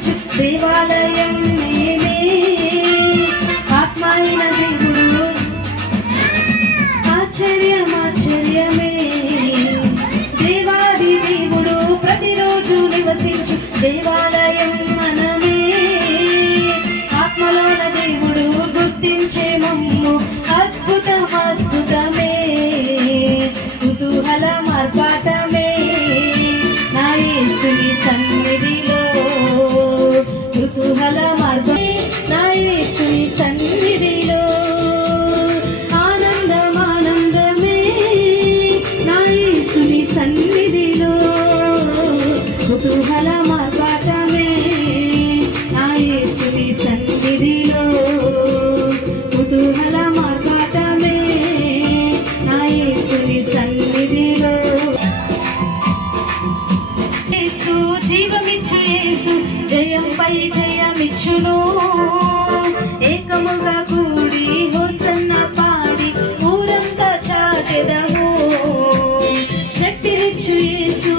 నివసించు దేవాలయం నేనే. ఆత్మ అయిన దేవుడు ఆశ్చర్యమే. దేవాది దేవుడు ప్రతిరోజు నివసించు దేవాలయం మనమే. ఆత్మలోన దేవుడు గుర్తించే మమ్ము అద్భుతమే. కుతూహల మార్పాటమే నా యేసుని సన్నిధిలో. కుతూహల మార్గమే నా యేసుని సన్నిధిలో. ఆనందమే నా యేసుని సన్నిధిలో. కుతూహల మార్పాటమే నా యేసుని సన్నిధిలో. కుతూహల మార్పాటమే నా యేసుని సన్నిధిలో. యేసు జీవమిచ్చు యేసు జయంపై జయమిచ్చును. ఏకముగా కూడి హోసన్న పాడి ఊరంతా చాటెదము. శక్తినిచ్చు యేసు